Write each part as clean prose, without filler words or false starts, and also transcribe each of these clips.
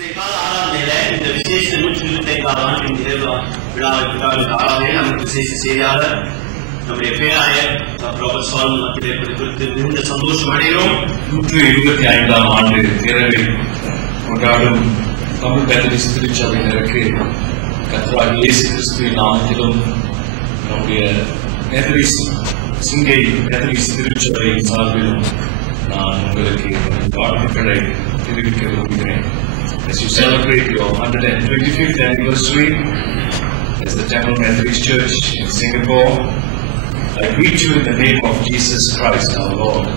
இன்றைய கால ஆராதனையில இந்த விசேஷ 125வது ஆண்டின் நிறைவு விழாவிற்காக ஆராதனை நமக்கு விசேஷ செய்தியாளர் நம்முடைய பேராயர் ப்ரொஃபசர் சாலமன் மத்தியில் இருப்பது குறித்து மிகுந்த சந்தோஷம் அடைகிறோம். 125ஆம் ஆண்டு நிறைவை கொண்டாடும் தமிழ் மெத்தடிஸ்ட் திருச்சபையினருக்கு கர்த்தராகிய இயேசு கிறிஸ்துவின் நாமத்திலும் நம்முடைய சிங்கை மெத்தடிஸ்ட் திருச்சபையின் சார்பிலும் நான் உங்களுக்கு வாழ்த்துக்களை தெரிவிக்க விரும்புகிறேன். As you celebrate your 125th anniversary as the Tamil Methodist Church in Singapore, I greet you in the name of Jesus Christ our Lord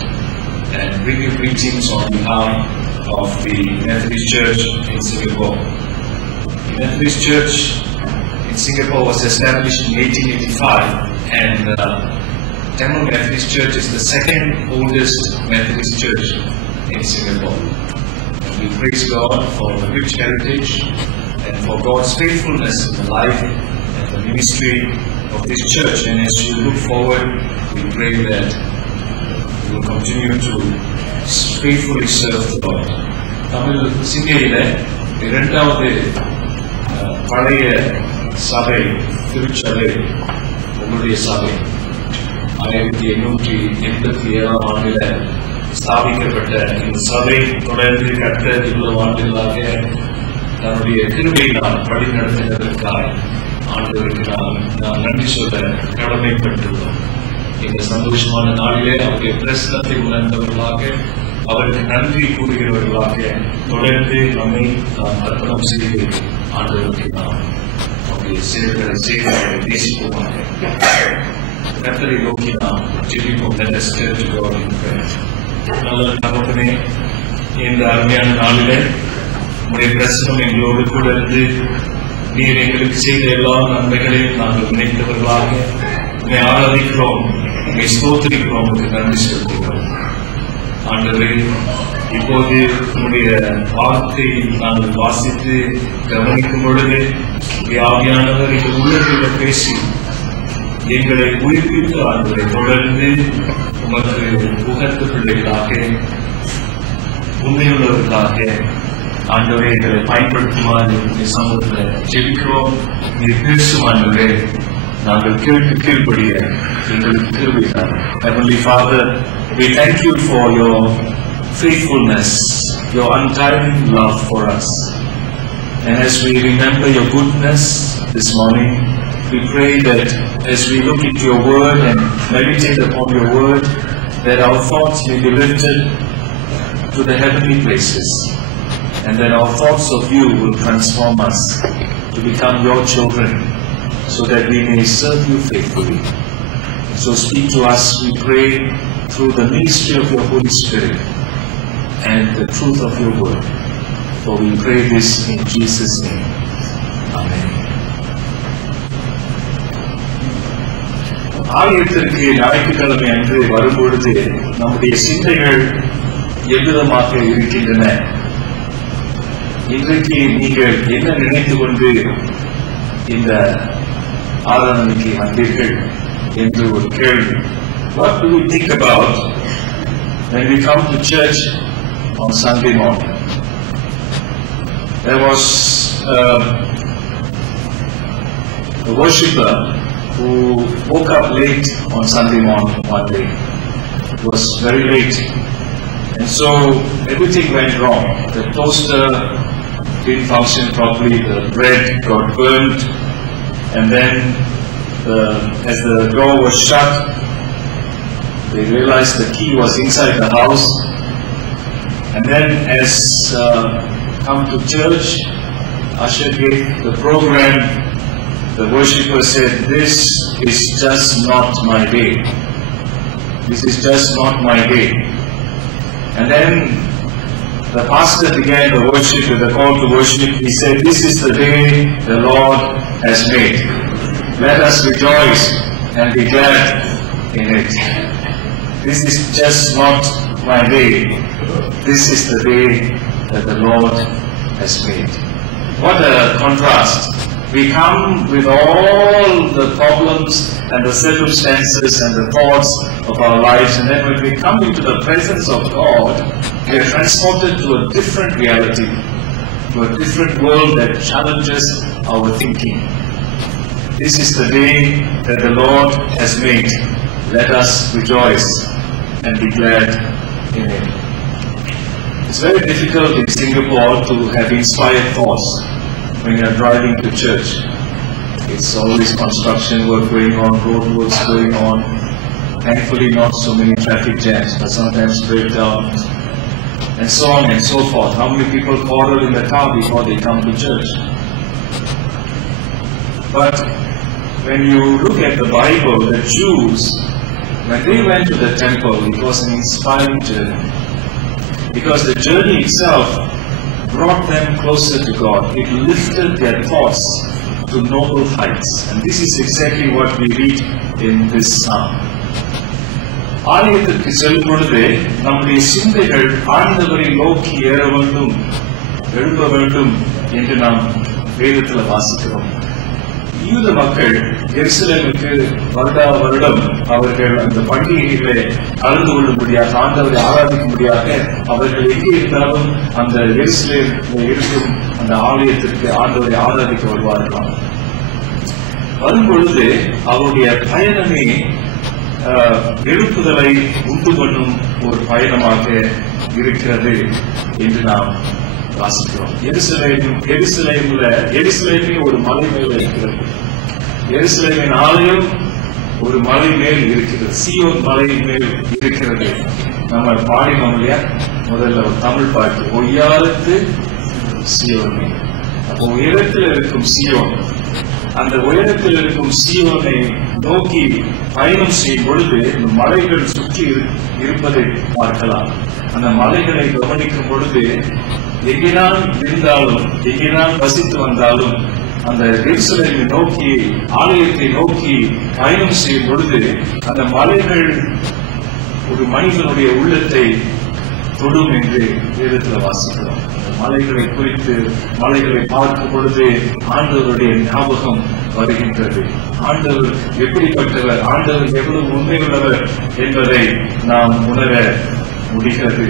and bring you greetings on behalf of the Methodist Church in Singapore. The Methodist Church in Singapore was established in 1885 and Tamil Methodist Church is the second oldest Methodist church in Singapore. We praise God for the rich heritage and for God's faithfulness in the life and the ministry of this church. And as you look forward, we pray that you will continue to faithfully serve the Lord. Tamil சிங்கையில இரண்டாவது பழைய சபை திருச்சபை உங்களுடைய சபை 1887ஆம் ஆண்டில் ஸ்தாபிக்கப்பட்ட இந்த சபை தொடர்ந்து கர்த்தர் இவ்வளவு ஆண்டுகளாக தன்னுடைய கிருபையினால் வழி நடத்தினதற்காக ஆண்டவருக்கு நாம் நன்றி சொல்ல கடமைப்பட்டுள்ளோம். இந்த சந்தோஷமான நாளிலே அவருடைய பிரசனத்தை உணர்ந்தவர்களாக அவருக்கு நன்றி கூறுகிறவர்களாக தொடர்ந்து நம்மை நாம் அர்ப்பணம் செய்து ஆண்டவருக்கு நாம் அவருடைய சேவைகளை நேசிப்போமாக. கர்த்தரை நோக்கி நாம் ஜெபிப்போம். Let us turn to God in prayer. நல்ல தகப்பனே, இந்த அருமையான நாளிலே உங்களுடைய பிரசனம் எங்களோடு கூட இருந்து நீர் எங்களுக்கு செய்த எல்லா நன்மைகளையும் நாங்கள் நினைத்தவர்களாக உண்மை ஆராதிக்கிறோம், உண்மை ஸ்தோத்திரிக்கிறோம், உங்களுக்கு நன்றி செலுத்துகிறோம். ஆண்டவரே, இப்போது உங்களுடைய வார்த்தை நாங்கள் வாசித்து கவனிக்கும் பொழுது ஆவியானவர் எங்கள் உள்ளத்தில் பேசி எங்களை உயிர்ப்பித்து ஆண்டவரை தொடர்ந்து உமக்கு உகந்த பிள்ளைகளாக உண்மையுள்ளவர்களாக ஆண்டவரை எங்களை பயன்படுத்துமாறு சமூகத்தில் ஜெபிக்கிறோம். நீர் பேசும் ஆண்டவரே, நாங்கள் கீழ்ப்படிய எங்களுக்கு கிருபைதான். Heavenly Father, we thank you for your faithfulness, your untiring love for us. And as we remember your goodness this morning, we pray that as we look into your word and meditate upon your word, that our thoughts may be lifted to the heavenly places, and that our thoughts of you will transform us to become your children, so that we may serve you faithfully. So speak to us, we pray, through the ministry of your Holy Spirit and the truth of your word. For we pray this in Jesus' name. Amen. ஆலயத்திற்கு ஞாயிற்றுக்கிழமை அன்று வரும்பொழுது நம்முடைய சிந்தைகள் எவ்விதமாக இருக்கின்றன? இன்றைக்கு நீங்கள் என்ன நினைத்து கொண்டு இந்த ஆராதனைக்கு வந்தீர்கள் என்று ஒரு கேள்வி. What do we think about when we come to church on Sunday morning? There was a worshipper who woke up late on Sunday morning one day. It was very late, and so everything went wrong. The toaster didn't function properly, the bread got burnt, and then as the door was shut, they realized the key was inside the house. And then as come to church, usher gave the program. The worshipper said, "This is just not my day. This is just not my day." And then the pastor began the worship with the call to worship. He said, "This is the day the Lord has made. Let us rejoice and be glad in it. This is just not my day. This is the day that the Lord has made." What a contrast. We come with all the problems and the circumstances and the thoughts of our lives, and then when we come into the presence of God, we are transported to a different reality. to a different world that challenges our thinking. This is the day that the Lord has made. Let us rejoice and be glad in it. It's very difficult in Singapore to have inspired thoughts when you are driving to church. It's always construction work going on, road works going on. Thankfully not so many traffic jams, but sometimes breakdowns, and so on and so forth. How many people quarrel in the car before they come to church? But when you look at the Bible, the Jews, when they went to the temple, it was an inspiring journey. Because the journey itself brought them closer to God. It lifted their thoughts to noble heights. And this is exactly what we read in this psalm. ஆலயத்திற்கு செல்லும் பொழுது நம்முடைய சிந்தைகள் ஆண்டவரை நோக்கி ஏற வேண்டும், எழுப்ப வேண்டும் என்று நாம் வேதத்தில் வாசிக்கிறோம். யூத மக்கள் எருசலேமுக்கு வருடா வருடம் அவர்கள் அந்த பண்டிகைகளை கலந்து கொள்ளும்படியாக, ஆண்டவரை ஆராதிக்கும்படியாக அவர்கள் எங்கே இருந்தாலும் அந்த எருசலேமில் இருக்கும் அந்த ஆலயத்திற்கு ஆண்டவரை ஆராதிக்க வருவார்களாம். வரும் பொழுது அவருடைய பயணமே எழுப்புதலை உண்டு பண்ணும் ஒரு பயணமாக இருக்கிறது என்று நாம் வாசிக்கிறோம். எருசலேமே ஒரு மலை மேல இருக்கிறது. எருசலேமின் ஆலயம் ஒரு மலை மேல் இருக்கிறது, சீயோன் மலை மேல் இருக்கிறது. நம்ம பாடினோம் இல்லையா, முதல்ல ஒரு தமிழ் பாட்டு, ஒய்யாரத்து சீயோனே. அப்போ உயரத்தில் இருக்கும் சீயோன், அந்த உயரத்தில் இருக்கும் சீயோனை நோக்கி பயணம் செய்யும் பொழுது மலைகள் சுற்றி இருப்பதை பார்க்கலாம். அந்த மலைகளை கவனிக்கும் பொழுது எங்கேதான் இருந்தாலும், எங்கேதான் வசித்து வந்தாலும், அந்த எருசலேமை நோக்கி, ஆலயத்தை நோக்கி பயணம் செய்யும் பொழுது அந்த மலைகள் ஒரு மனிதனுடைய உள்ளத்தை தொடும் என்று வேதத்தில் வாசிக்கிறோம். மலைகளை குறித்து, மலைகளை பார்க்கும் பொழுது ஆண்டவருடைய ஞாபகம் வருகின்றது. ஆண்டவர் எப்படிப்பட்டவர், ஆண்டவர் எவ்வளவு உண்மையுள்ளவர் என்பதை நாம் உணர முடிகிறது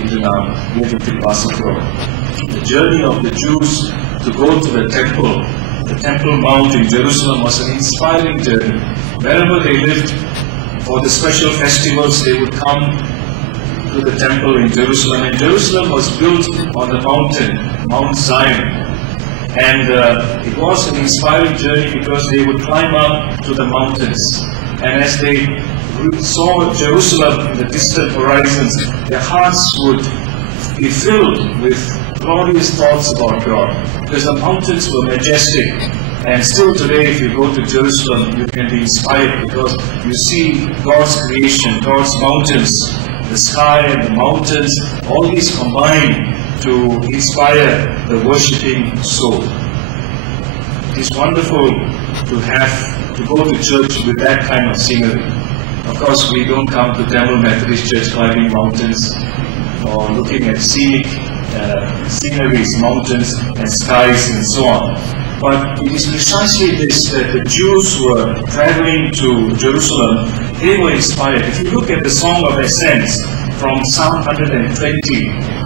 என்று நாம் வேதத்தில் வாசிக்கிறோம். The journey of the Jews to go to the Temple Mount in Jerusalem was an inspiring journey. Wherever they lived, for the special festivals, they would come to the temple in Jerusalem. And Jerusalem was built on the mountain, Mount Zion. And it was an inspiring journey because they would climb up to the mountains. And as they saw Jerusalem in the distant horizons, their hearts would be filled with glorious thoughts about God. Because the mountains were majestic. And still today, if you go to Jerusalem, you can be inspired because you see God's creation, God's mountains, the sky and the mountains, all these combine to inspire the worshipping soul. It is wonderful to go to church with that kind of scenery. Of course, we don't come to Tamil Methodist Church climbing mountains or looking at scenic sceneries, mountains and skies and so on. But it is precisely this that the Jews were traveling to Jerusalem. They were inspired. If you look at the Song of Ascents from Psalm 120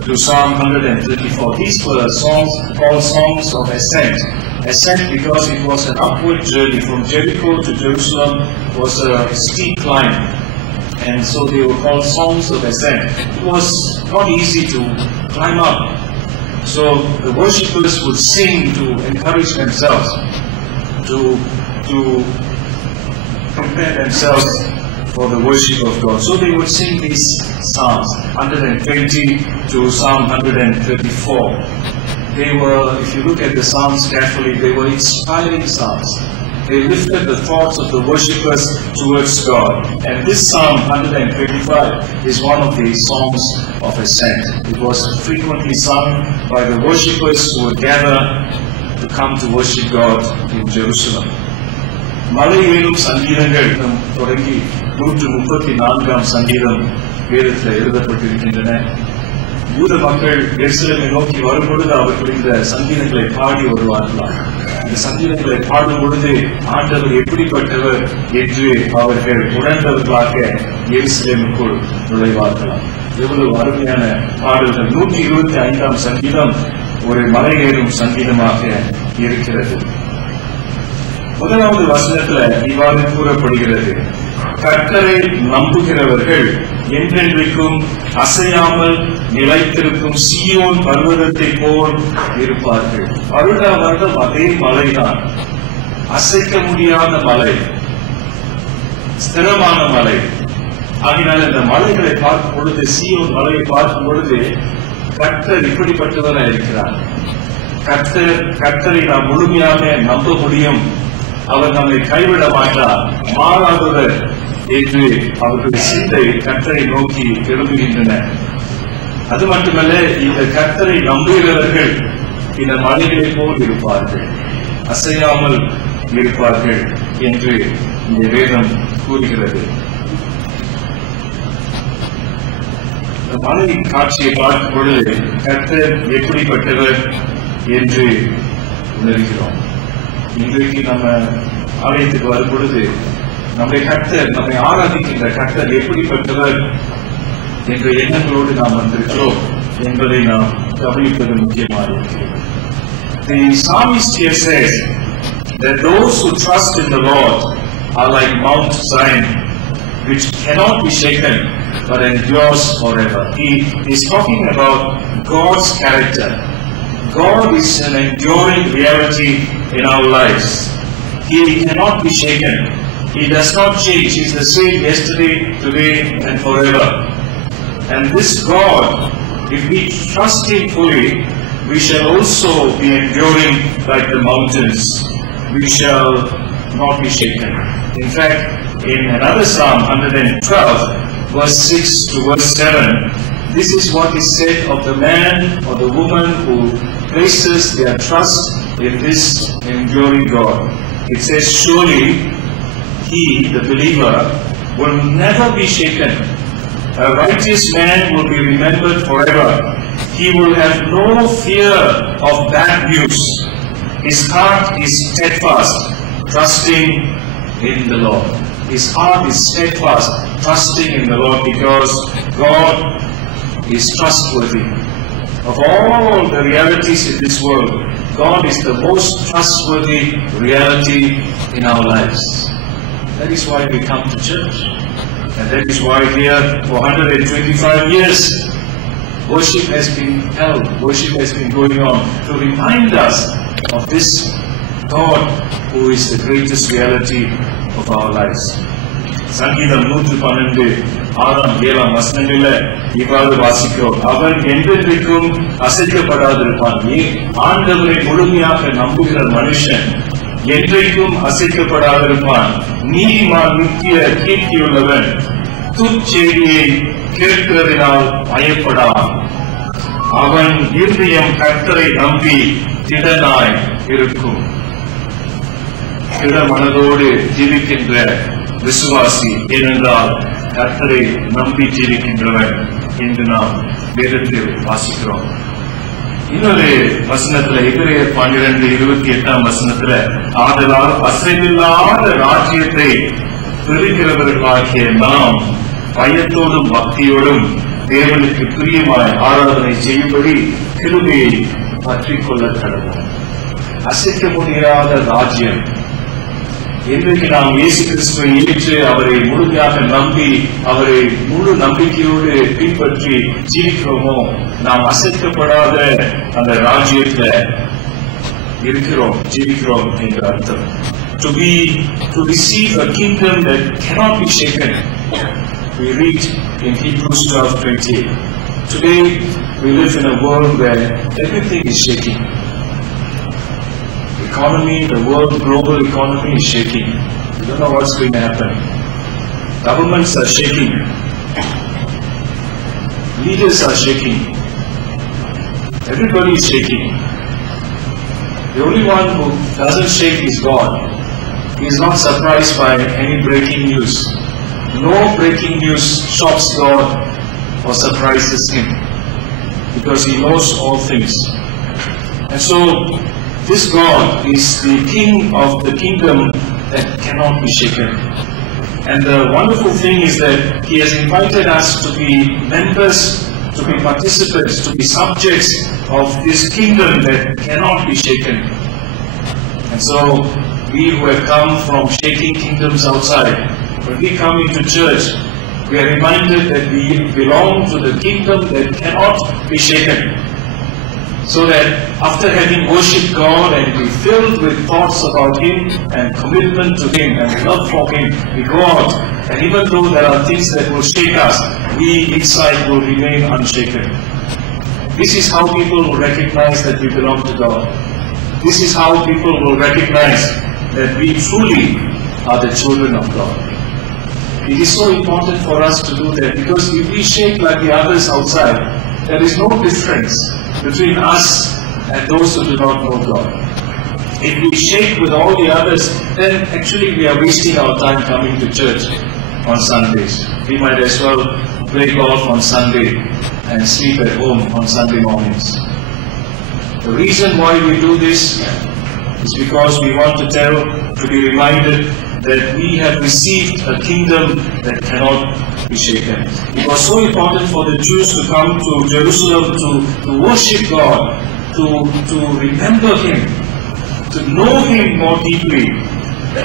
to Psalm 134, these were songs called Songs of Ascent. Ascent because it was an upward journey from Jericho to Jerusalem, was a steep climb. And so they were called Songs of Ascent. It was not easy to climb up. So the worshippers would sing to encourage themselves, to prepare themselves for the worship of God. So they would sing these psalms, 120 to Psalm 134. They were, if you look at the psalms carefully, they were inspiring psalms. They lifted the thoughts of the worshippers towards God. And this Psalm 125 is one of the songs of ascent. It was frequently sung by the worshippers who would gather to come to worship God in Jerusalem. மலை ஏறும் சங்கீதங்கள் தொடங்கி 134 சங்கீதம் வேதத்தில் எழுதப்பட்டிருக்கின்றன. யூத மக்கள் எருசலேமை நோக்கி வரும்பொழுது அவர்கள் இந்த சங்கீதங்களை பாடி வருவார்களாம். இந்த சங்கீதங்களை பாடும் பொழுது ஆண்டவர் எப்படிப்பட்டவர் என்று அவர்கள் உணர்ந்தவர்களாக எருசலேமுக்குள் நுழைவார்களாம். எவ்வளவு அருமையான பாடல்கள். 125 சங்கீதம் ஒரு மலையேறும் சங்கீதமாக இருக்கிறது. முதலாவது வசனத்துல இவ்வாறு கூறப்படுகிறது, கர்த்தரை நம்புகிறவர்கள் என்றென்றைக்கும் அசையாமல் நிலைத்திருக்கும் சீயோன் பர்வதத்தை போல் இருப்பார்கள். வருடா வருடம் அதே மலைதான், அசைக்க முடியாத மலை, ஸ்திரமான மலை. ஆகினால் இந்த மலைகளை பார்க்கும் பொழுது, சீயோன் மலையை பார்க்கும் பொழுது கர்த்தர் இப்படிப்பட்டவராக இருக்கிறார். கர்த்தரை நாம் முழுமையாக நம்ப முடியும். அவர் நம்மை கைவிட மாட்டார், மாறாதவர் என்று அவர்களுடைய சிந்தை கர்த்தரை நோக்கி திரும்புகின்றன. அது மட்டுமல்ல, இந்த கர்த்தரை நம்புகிறவர்கள் இந்த மலைகளை போல் இருப்பார்கள், அசையாமல் இருப்பார்கள் என்று இந்த வேதம் கூறுகிறது. மலை காட்சியை பார்க்கும் பொழுது கர்த்தர் எப்படிப்பட்டவர் என்று உணர்கிறோம். இன்றைக்கு நம்ம ஆலயத்துக்கு வரும் பொழுது நம்மை கர்த்தர், நம்மை ஆராதிக்கின்ற கர்த்தர் எப்படிப்பட்டவர் என்ற எண்ணங்களோடு நாம் வந்திருக்கிறோம் என்பதை நாம் கவனிப்பது முக்கியமாக இருக்கிறது. The psalmist here says that those who trust in the Lord are like Mount Zion, which cannot be shaken but endures forever. He is talking about God's character. God is an enduring reality in our lives. He cannot be shaken. He does not change. He is the same yesterday, today and forever. And this God, if we trust Him fully, we shall also be enduring like the mountains. We shall not be shaken. In fact, in another Psalm 112, verse 6 to verse 7, this is what is said of the man or the woman who places their trust in this enduring God. It says, surely he, the believer, will never be shaken. A righteous man will be remembered forever. He will have no fear of bad news. His heart is steadfast, trusting in the Lord. His heart is steadfast, trusting in the Lord, because God is trustworthy. Of all the realities in this world, God is the most trustworthy reality in our lives. That is why we come to church. And that is why here for 125 years, worship has been held, worship has been going on to remind us of this God who is the greatest reality of our lives. சங்கீதம் 112 6 7 வசனங்களில் இவ்வாறு வாசிக்கிறோம், அவன் என்றென்றைக்கும் அசைக்கப்படாதிருப்பான். ஆண்டவரை முழுமையாக நம்புகிற மனுஷன் என்றைக்கும் அசைக்கப்படாதிருப்பான். நீதிமான் நித்திய கீர்த்தியுள்ளவன், துச்செய்தியை கேட்கிறதினால் பயப்படான். அவன் இருதயம் கர்த்தரை நம்பி திடனாய் இருக்கும். திட மனதோடு ஜீவிக்கின்ற விசுவாசி, ஏனென்றால் கர்த்தரை நம்பி ஜீவிக்கின்றவன் என்று நாம் வேதத்தில் வாசிக்கிறோம். இன்னொரு வசனத்துல, எபிரேயர் 12:28 வசனத்துல, ஆதலால் அசைவில்லாத ராஜ்யத்தை பெறுகிறவர்களாகிய நாம் பயத்தோடும் பக்தியோடும் தேவனுக்கு பிரியமாய் ஆராதனை செய்யும்படி கிருபையை பற்றிக் கொள்ள கடவோம். அசைக்க முடியாத ராஜ்யம். இன்றைக்கு நாம் இயேசு கிறிஸ்துவை ஏற்று அவரை முழுமையாக நம்பி அவரை முழு நம்பிக்கையோடு பின்பற்றி ஜீவிக்கிறோமோ, நாம் அசைக்கப்படாத அந்த ராஜ்யத்துல இருக்கிறோம், ஜீவிக்கிறோம் என்ற அர்த்தம். To receive a kingdom that cannot be shaken. We read in Hebrews 12:28. Today we live in a world where everything is shaking. Economy, the world global economy is shaking. We don't know what's going to happen. Governments are shaking. Leaders are shaking. Everybody is shaking. The only one who doesn't shake is God. He is not surprised by any breaking news. No breaking news shocks God or surprises Him, because He knows all things. And so, this God is the King of the kingdom that cannot be shaken. And the wonderful thing is that He has invited us to be members, to be participants, to be subjects of this kingdom that cannot be shaken. And so, we who have come from shaking kingdoms outside, when we come into church, we are reminded that we belong to the kingdom that cannot be shaken. So that after having worshipped God and be filled with thoughts about Him and commitment to Him and love for Him, we go out, and even though there are things that will shake us, we inside will remain unshaken. This is how people will recognize that we belong to God. This is how people will recognize that we truly are the children of God. It is so important for us to do that, because if we shake like the others outside, there is no difference between us and those who do not know God. If we shake with all the others, then actually we are wasting our time coming to church on Sundays. We might as well play golf on Sunday and sleep at home on Sunday mornings. The reason why we do this is because we want to be reminded that we have received a kingdom that cannot be shaken. It was so important for the Jews to come to Jerusalem to worship God, to remember Him, to know Him more deeply,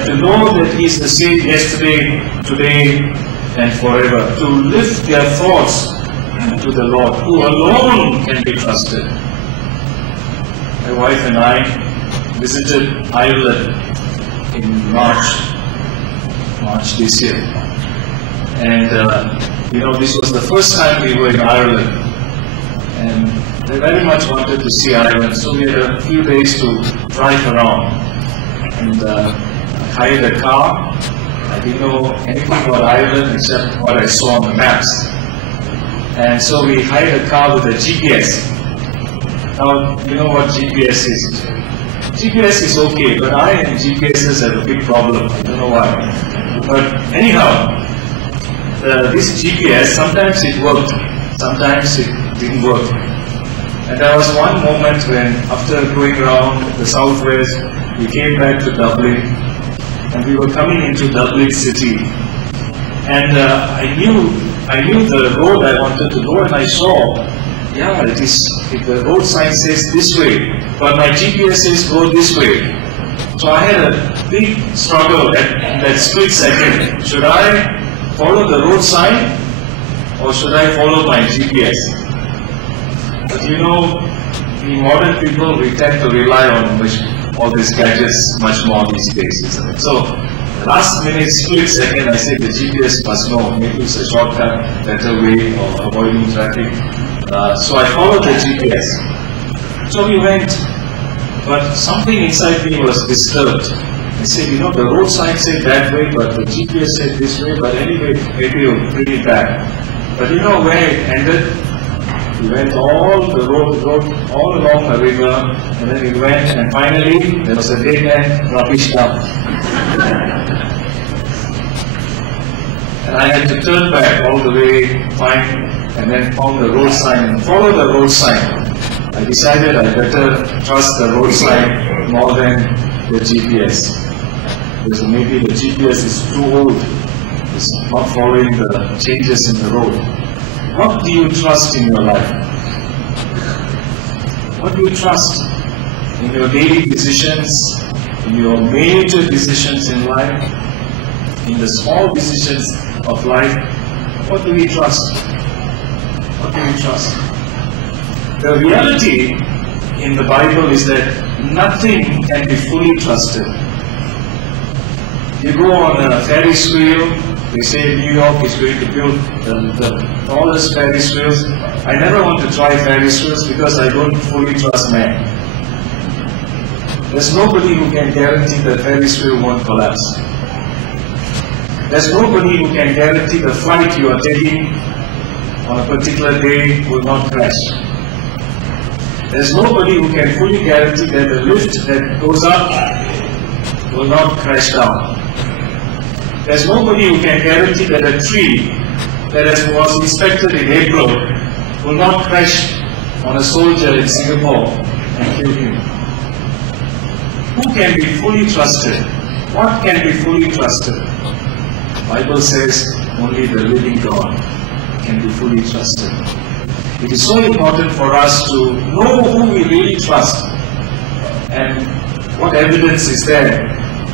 to know that He is the same yesterday, today, and forever, to lift their thoughts to the Lord, who alone can be trusted. My wife and I visited Ireland in March this year. And this was the first time we were in Ireland. And they very much wanted to see Ireland, so we had a few days to drive around. And I hired a car. I didn't know anything about Ireland except what I saw on the maps. And so we hired a car with a GPS. Now, you know what GPS is. GPS is okay, but I and GPSs have a big problem. I don't know why. But anyhow, this GPS, sometimes it worked, sometimes it didn't work. And there was one moment when, after going around the southwest, we came back to Dublin, and we were coming into Dublin city. And I knew the road I wanted to go, and I saw, the road sign says this way, but my GPS says go this way. So I had a big struggle in that split second. Should I follow the road sign or should I follow my GPS? But we modern people, we tend to rely on all these gadgets much more these days, isn't it? So last minute, split second, I said the GPS must know. Maybe it's a shortcut, better way of avoiding traffic. So I followed the GPS. So we went. But something inside me was disturbed. I said, the road sign said that way, but the GPS said this way, but anyway, maybe we'll bring it back. But where it ended? We went all the road all along the river, and then we went, and finally, there was a dead end, rubbish dump. And I had to turn back all the way, and then found the road sign, and follow the road sign. I decided I better trust the road sign more than the GPS. Because maybe the GPS is too old. It's not following the changes in the road. What do you trust in your life? What do you trust in your daily decisions, in your major decisions in life, in the small decisions of life? What do we trust? What do we trust? The reality in the Bible is that nothing can be fully trusted. You go on a Ferris wheel, they say New York is going to build the tallest Ferris wheels. I never want to try Ferris wheels because I don't fully trust man. There's nobody who can guarantee the Ferris wheel won't collapse. There's nobody who can guarantee the flight you are taking on a particular day will not crash. There's nobody who can fully guarantee that the lift that goes up will not crash down. There's nobody who can guarantee that a tree that was inspected in April will not crash on a soldier in Singapore and kill him. Who can be fully trusted? What can be fully trusted? The Bible says only the living God can be fully trusted. It is so important for us to know who we really trust and what evidence is there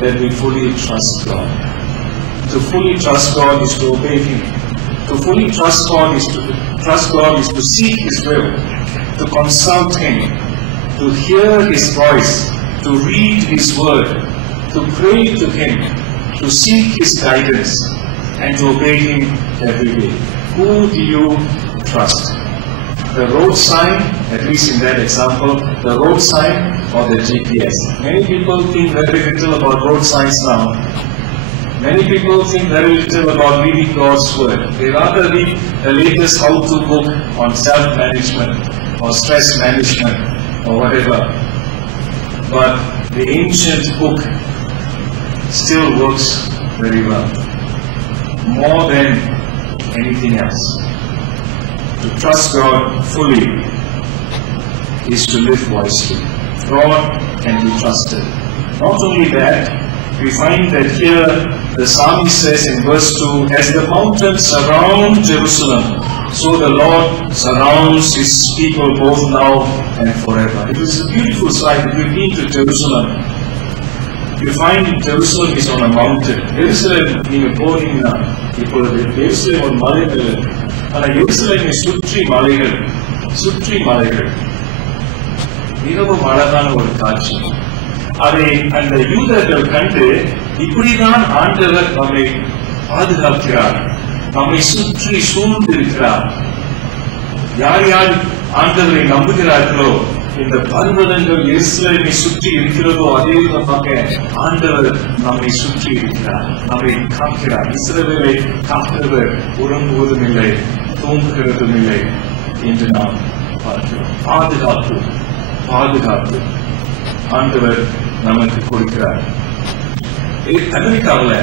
that we fully trust God. To fully trust God is to obey Him. To fully trust God is to seek His will, to consult Him, to hear His voice, to read His word, to pray to Him, to seek His guidance, and to obey Him every day. Who do you trust? The road sign, at least in that example, the road sign or the GPS. Many people think very little about road signs now. Many people think very little about reading God's word. They rather read the latest how-to book on self-management or stress management or whatever. But the ancient book still works very well, more than anything else. To trust God fully is to live wisely. God can be trusted. Not only that, we find that here the psalmist says in verse 2, as the mountains surround Jerusalem, so the Lord surrounds His people both now and forever. It is a beautiful sight. If you've been to Jerusalem, you find Jerusalem is on a mountain. Jerusalem, நீங்க போனீங்கன்னா இப்பொழுது Jerusalem ஒரு மலைகள், ஆனா Jerusalem சுற்றி மலைகள், மிகவும் அழகான ஒரு காட்சி. அதை அந்த யூதர்கள் கண்டு இப்படிதான் ஆண்டவர் நம்மை பாதுகாக்கிறார், நம்மை சுற்றி சூழ்ந்து இருக்கிறார். யார் யார் ஆண்டவரை நம்புகிறார்களோ, இந்த பர்வதங்கள் எருசலேமை சுற்றி இருக்கிறதோ அதே விதமாக ஆண்டவர் நம்மை சுற்றி இருக்கிறார், நம்மை காக்கிறார். இஸ்ரவேலை காக்கிறவர் உறங்குவதும் இல்லை, தூங்குகிறதும் இல்லை என்று நாம் பார்க்கிறோம். பாதுகாப்பு ஆண்டவர் நமக்கு கொடுக்கிறார். அமெரிக்காவில்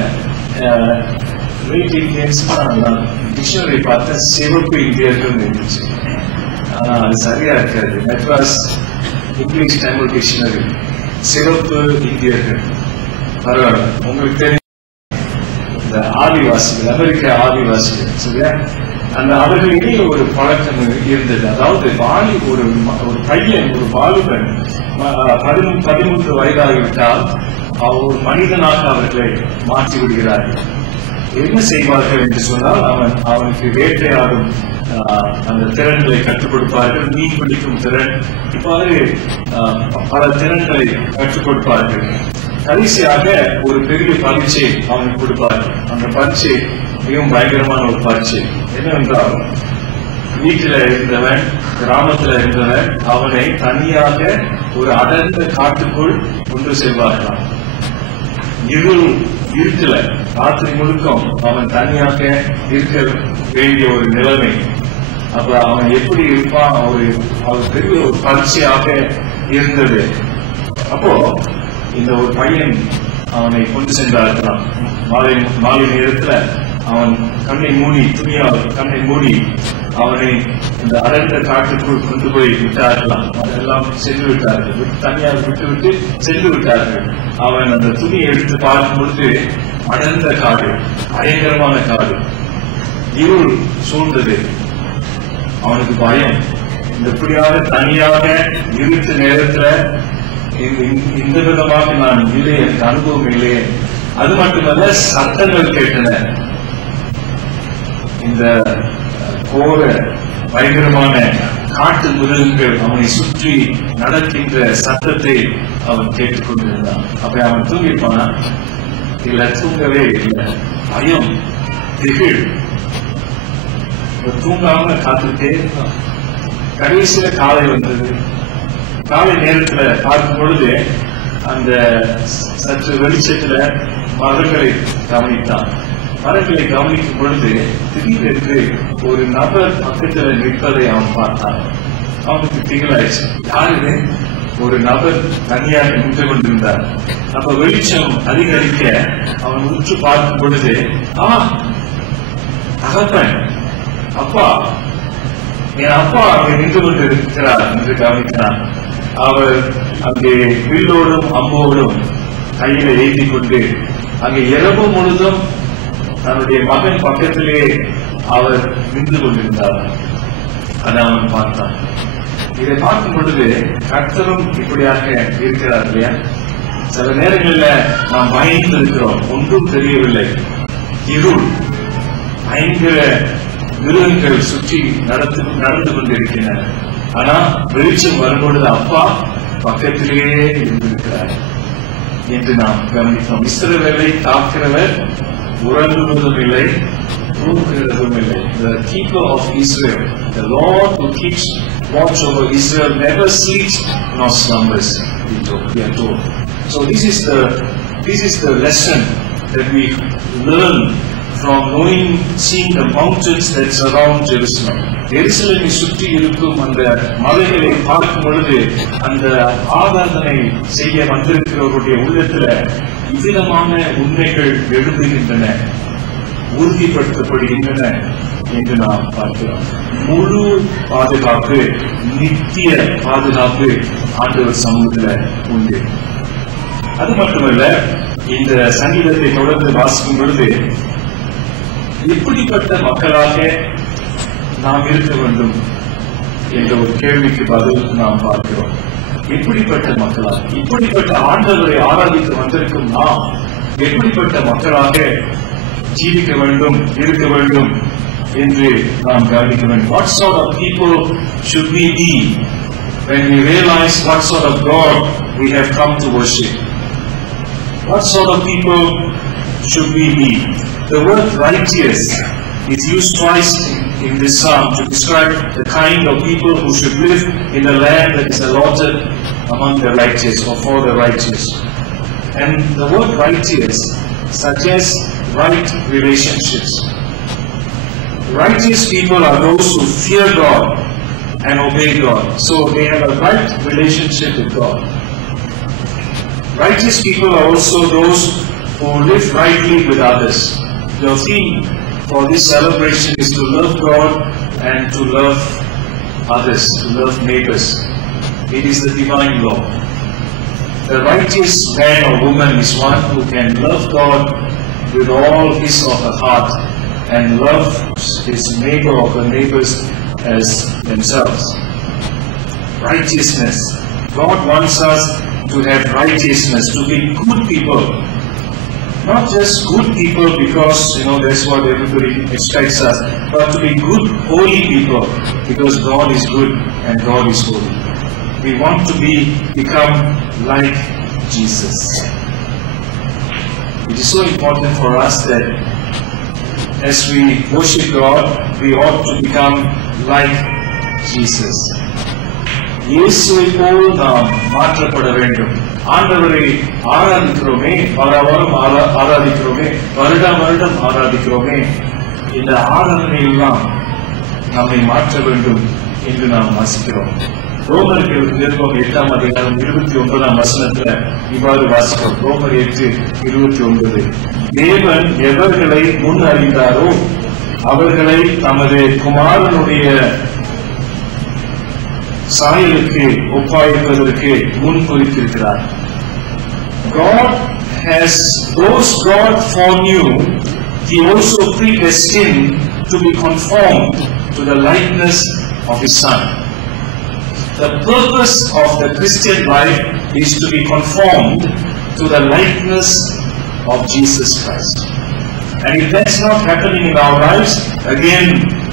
டிக்ஷனரி பார்த்த சிவப்பு இந்தியர்கள் இருந்துச்சு. ஆனா அது சரியா இருக்காது. மெட்ராஸ் இங்கிலீஷ் தமிழ் டிக்ஷனரி சிவப்பு இந்தியர்கள். பரவாயில்ல, உங்களுக்கு தெரியும் இந்த ஆதிவாசிகள், அமெரிக்க ஆதிவாசிகள் சரியா, அந்த அவர்களிடையே ஒரு பழக்கம் இருந்தது. அதாவது ஒரு பையன், ஒரு வாலிபன் 13 வயதாகிவிட்டால் ஒரு மனிதனாக அவர்களை மாற்றி விடுகிறார்கள். என்ன செய்வார்கள் என்று சொன்னால், அவனுக்கு வேட்டையாடும் அந்த திறன்களை கற்றுக் கொடுப்பார்கள். மீன் பிடிக்கும் திறன், இவ்வாறு பல திறன்களை கற்றுக் கொடுப்பார்கள். கடைசியாக ஒரு பெரிய பரீட்சை அவனுக்கு கொடுப்பார்கள். அந்த பரீட்சை மிகவும் பயங்கரமான ஒரு பரீட்சை. என்னவென்றால், வீட்டில் இருந்தவன், கிராமத்தில் இருந்தவன், அவனை தனியாக ஒரு அடர்ந்த காட்டுக்குள் கொண்டு செல்வார்களாம். இருட்டுல ராத்திரி முழுக்கம் அவன் தனியாக இருக்க வேண்டிய ஒரு நிலைமை. அப்ப அவன் எப்படி இருப்பான்? அவர் பெரிய ஒரு பரீட்சையாக இருந்தது. அப்போ இந்த ஒரு பையன் அவனை கொண்டு சென்றார்களாம். மாலை நேரத்துல அவன் கண்ணை மூடி, துணியால் கண்ணை மூடி அவனை இந்த அடர்ந்த காட்டுக்குள் கொண்டு போய் விட்டார்களாம். அதெல்லாம் சென்று விட்டார்கள், தனியாக விட்டு சென்று விட்டார்கள். அவன் அந்த துணியை எடுத்து பார்க்கும் பொழுது அடர்ந்த காடு, பயங்கரமான காடு, இருள் சூழ்ந்தது. அவனுக்கு பயம். இந்த இப்படியாக தனியாக இருட்டு நேரத்துல இந்த விதமாக நான் இல்லை, எனக்கு அனுபவம் இல்லையே. அது மட்டுமல்ல, சத்தங்கள் கேட்டன. இந்த கோர பயங்கரமான காட்டு மிருகங்கள் அவனை சுற்றி நடக்கின்ற சத்தத்தை அவன் கேட்டுக்கொண்டிருந்தான். அப்ப அவன் தூங்கிப்பானா? இல்ல, தூங்கவே இல்லை. பயம், திகில், தூங்காம காத்துட்டே இருந்தான். கடைசியில காலை வந்தது. காலை நேரத்துல பார்க்கும் பொழுது அந்த சற்று வெளிச்சத்துல மரங்களை கவனித்தான். மரங்களை கவனிக்கும் பொழுது திடீரென்று ஒரு நபர் பக்கத்தில் நிற்பதை அவன் பார்த்தான். அவனுக்கு திகழாயிடுச்சு. யாருன்னு? ஒரு நபர் தனியாக நின்று கொண்டிருந்தார். அப்ப வெளிச்சம் அதிகரிக்க அவன் உற்று பார்க்கும் பொழுது தகப்பன், அப்பா, என் அப்பா அங்கே நின்று கொண்டு இருக்கிறார் என்று கவனிக்கிறான். அவர் அங்கே வில்லோடும் அம்போடும் கையில ஏந்தி கொண்டு அங்கே இரவு முழுதும் தன்னுடைய மகன் பக்கத்திலே அவர் நின்று கொண்டிருந்தார். அதை அவன் பார்த்தான். இதை பார்க்கும் பொழுது கர்த்தரும் இப்படியாக இருக்கிறார் இல்லையா? சில நேரங்களில் நாம் பயந்து இருக்கிறோம், ஒன்றும் தெரியவில்லை, இருள், பயங்கர மிருகங்கள் சுற்றி நடந்து கொண்டிருக்கின்றன. ஆனா வெளிச்சம் வரும்பொழுது அப்பா பக்கத்திலேயே இருந்திருக்கிறார் என்று நாம் கவனித்தோம். இஸ்ரவேலை காக்கிறவர் உறங்குவதும் இல்லை, தூங்குகிறதும் இல்லை. The keeper of Israel, the Lord who keeps watch over Israel, never sleeps nor slumbers, we are told. So this is the lesson that we learn from seeing the mountains that surround Jerusalem. எருசலேமை சுற்றி இருக்கும் அந்த மலைகளை பார்க்கும் பொழுது அந்த ஆராதனை செய்ய வந்திருக்கிறவருடைய உள்ளத்துல இவ்விதமான உண்மைகள் எழுதுகின்றன, உறுதிப்படுத்தப்படுகின்றன என்று நாம் பார்க்கிறோம். முழு பாதுகாப்பு, நித்திய பாதுகாப்பு ஆண்டவர் சமூகத்துல உண்டு. அது மட்டுமல்ல, இந்த சங்கீதத்தை தொடர்ந்து வாசிக்கும் பொழுது எப்படிப்பட்ட மக்களாக நாம் இருக்க வேண்டும் என்ற ஒரு கேள்விக்கு பதில் நாம் பார்க்கிறோம். எப்படிப்பட்ட மக்களாக, இப்படிப்பட்ட ஆண்டவரை ஆராதிக்க வந்திருக்கும் நாம் எப்படிப்பட்ட மக்களாக ஜீவிக்க வேண்டும், இருக்க வேண்டும் என்று நாம் கவனிக்க வேண்டும். What sort of people should we be when we realize what sort of God we have come to worship? What sort of people should we be? The word righteous is used twice in this psalm to describe the kind of people who should live in the land that is allotted among the righteous or for the righteous. And the word righteous suggests right relationships. Righteous people are those who fear God and obey God. So they have a right relationship with God. Righteous people are also those who live rightly with others. The theme for this celebration is to love God and to love others, to love neighbors. It is the divine law. The righteous man or woman is one who can love God with all his or her heart and love his neighbor or her neighbors as themselves. Righteousness. God wants us to have righteousness, to be good people. Not just good people because, that's what everybody expects us, but to be good, holy people because God is good and God is holy. We want to become like Jesus. It is so important for us that as we worship God, we ought to become like Jesus. இயேசுவை போல் நாம் மாற்றப்பட வேண்டும். ஆண்டவரை ஆராதிக்கிறோமே, வாரம் ஆராதிக்கிறோமே, வருடம் ஆராதிக்கிறோமே, இந்த ஆராதனையெல்லாம் நம்மை மாற்ற வேண்டும் என்று நாம் வாசிக்கிறோம். ரோமர்களுக்கு நிருபம் 8ஆம் அதிகாரம் 29ஆம் வசனத்துல இவ்வாறு வாசிக்கிறோம். ரோமர் 8:29. தேவன் எவர்களை முன் அறிந்தாரோ அவர்களை தமது குமாரனுடைய சாயலுக்கு ஒப்பாயிருப்பதற்கு முன் குறித்திருக்கிறார். Those God foreknew, He also predestined to be conformed to the likeness of His Son. The purpose of the Christian life is to be conformed to the likeness of Jesus Christ. And if that's not happening in our lives, again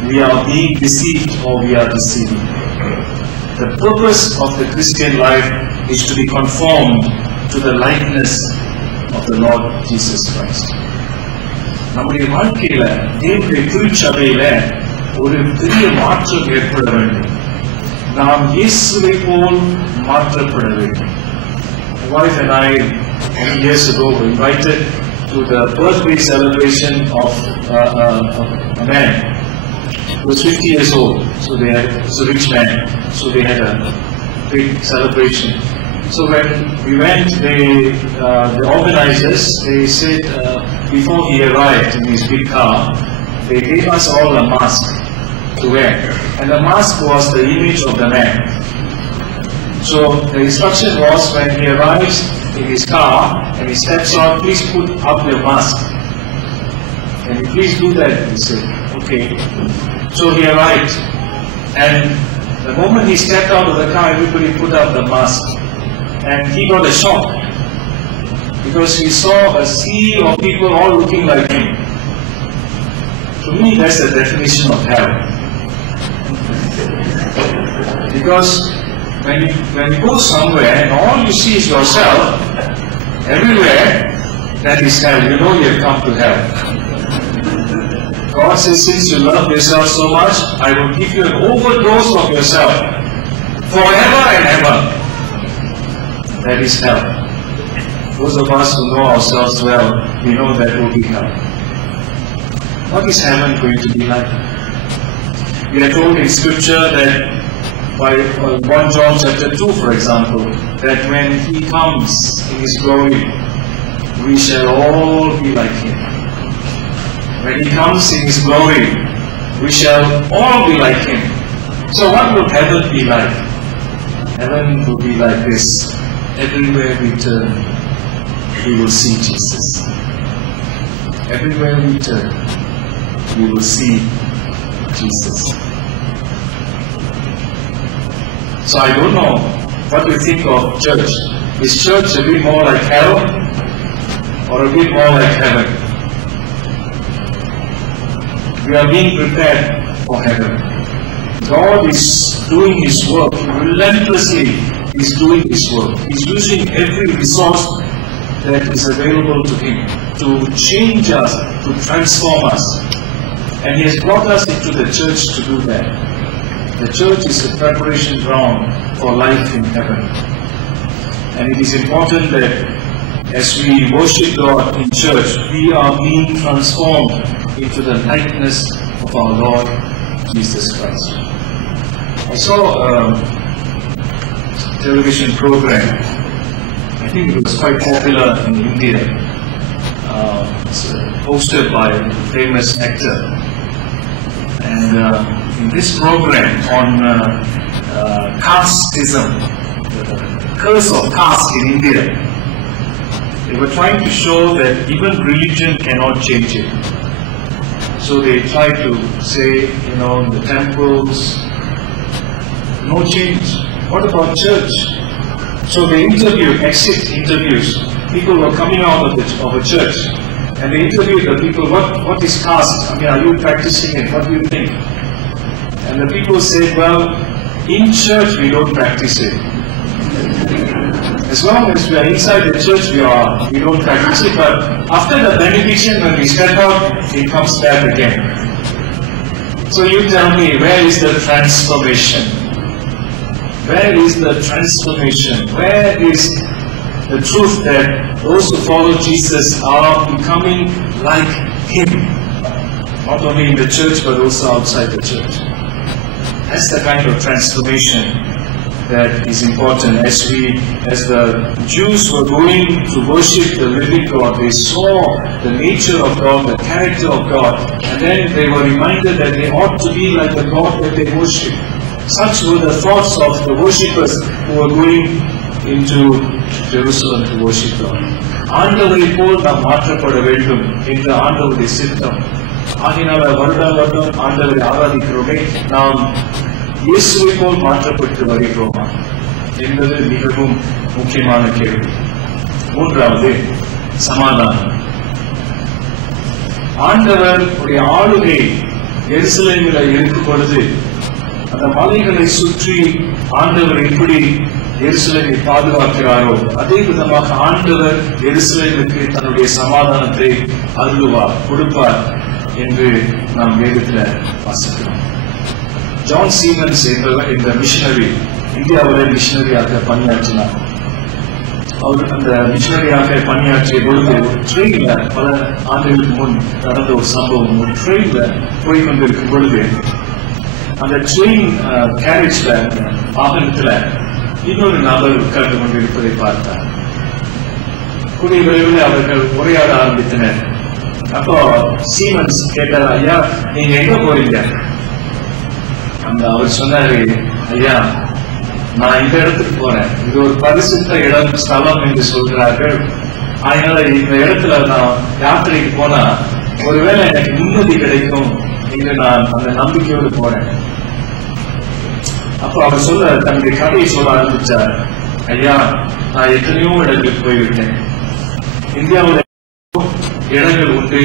we are being deceived or we are deceiving. The purpose of the Christian life is to be conformed to the likeness of the Lord Jesus Christ. நம்முடைய வாழ்க்கையில தேவனுடைய திருச்சபையில ஒரு பெரிய மாற்றம் ஏற்பட வேண்டும். நாம் இயேசுவை போல் மாற்றப்பட வேண்டும். My wife and I, many years ago, were invited to the birthday celebration of a man who was 50 years old. So he was a rich man. So they had a big celebration. So when we went, the organizers, they said before he arrived in his big car, they gave us all a mask to wear. And the mask was the image of the man. So the instruction was when he arrives in his car and he steps out, please put up your mask. And please do that, he said. Okay. So he arrived. And the moment he stepped out of the car, everybody put up the mask. And he got a shock, because he saw a sea of people all looking like him. To me, that's the definition of hell. Because when you go somewhere and all you see is yourself, everywhere, that is hell. You know you have come to hell. God says, since you love yourself so much, I will give you an overdose of yourself forever and ever. That is hell. Those of us who know ourselves well, we know that will be hell. What is heaven going to be like? We are told in scripture that by 1 John chapter 2, for example, that when he comes in his glory, we shall all be like him. When he comes in his glory, we shall all be like him. So what will heaven be like? Heaven will be like this. Everywhere we turn, we will see Jesus. Everywhere we turn, we will see Jesus. So I don't know what you think of church. Is church a bit more like hell or a bit more like heaven? We are being prepared for heaven. God is doing His work relentlessly. He's doing His work. He's using every resource that is available to Him to change us, to transform us. And He has brought us into the church to do that. The church is a preparation ground for life in heaven. And it is important that as we worship God in church, we are being transformed into the likeness of our Lord Jesus Christ. I saw a television program. I think it was quite popular in India. It's hosted by a famous actor. And in this program on casteism, the curse of caste in India, they were trying to show that even religion cannot change it. So they tried to say, in the temples, no change. What about church? So they interviewed, exit interviews. People were coming out of a church, and they interviewed the people, what is caste? I mean, are you practicing it? What do you think? And the people said, well, in church we don't practice it. As long as we are inside the church, we don't practice it, but after the benediction, when we step out, it comes back again. So you tell me, where is the transformation? Where is the transformation? Where is the truth that those who follow Jesus are becoming like Him? Not only in the church, but also outside the church. That's the kind of transformation that is important. As the Jews were going to worship the living God, they saw the nature of God, the character of God, and then they were reminded that they ought to be like the God that they worship. Such were the thoughts of the worshippers who were going into Jerusalem to worship God. ஆண்டவரை போல் நாம் மாற்றப்பட வேண்டும் என்ற ஆண்டவருடைய சித்தம். ஆகினால வருடம் ஆண்டவரை ஆராதிக்கிறோமே, நாம் இயேசுவை போல் மாற்றப்பட்டு வருகிறோமா என்பது மிகவும் முக்கியமான கேள்வி. மூன்றாவது, சமாதானம். ஆண்டவர் உடைய ஆளுகை எருசலேமில் இருக்கும் பொழுது அந்த மலைகளை சுற்றி ஆண்டவர் எப்படி எருசலேமை பாதுகாக்கிறாரோ அதே விதமாக ஆண்டவர் எருசலேமுக்கு தன்னுடைய சமாதானத்தை அருளுவார், கொடுப்பார் என்று நாம் வேதத்தில் வாசிக்கிறோம். ஜான் சீமன்ஸ் என்பவர் இந்த மிஷனரி இந்தியாவில் மிஷனரியாக பணியாற்றினார். அவர் அந்த மிஷனரியாக பணியாற்றிய பொழுது ஒரு ட்ரெயின்ல, பல ஆண்டுகளுக்கு முன் நடந்த ஒரு சம்பவம், ஒரு ட்ரெயின்ல போய்கொண்டிருக்கும் பொழுது அந்த ட்ரெயின் கேரேஜ்ல, வாகனத்துல இன்னொரு நபர் உட்கார்ந்து கொண்டிருப்பதை பார்த்தார். கூடிய விரைவில் அவர்கள் உரையாட ஆரம்பித்தனர். அப்போ சீமன்ஸ் கேட்டார், ஐயா நீங்க எங்க போறீங்க? அவர் சொன்னாரு, ஐயா நான் இந்த இடத்துக்கு போறேன், இது ஒரு பரிசுத்த இடம், ஸ்தலம் என்று சொல்கிறார்கள். அதனால இந்த இடத்துல நான் யாத்திரைக்கு போனா ஒருவேளை எனக்கு நிம்மதி கிடைக்கும் என்று நான் அந்த நம்பிக்கையோடு போறேன். அப்ப அவர் தன்னுடைய கதையை சொல்ல ஆரம்பிச்சார். ஐயா, நான் எத்தனையோ இடங்களுக்கு போய்விட்டேன். இந்தியாவில் இடங்கள் உண்டு,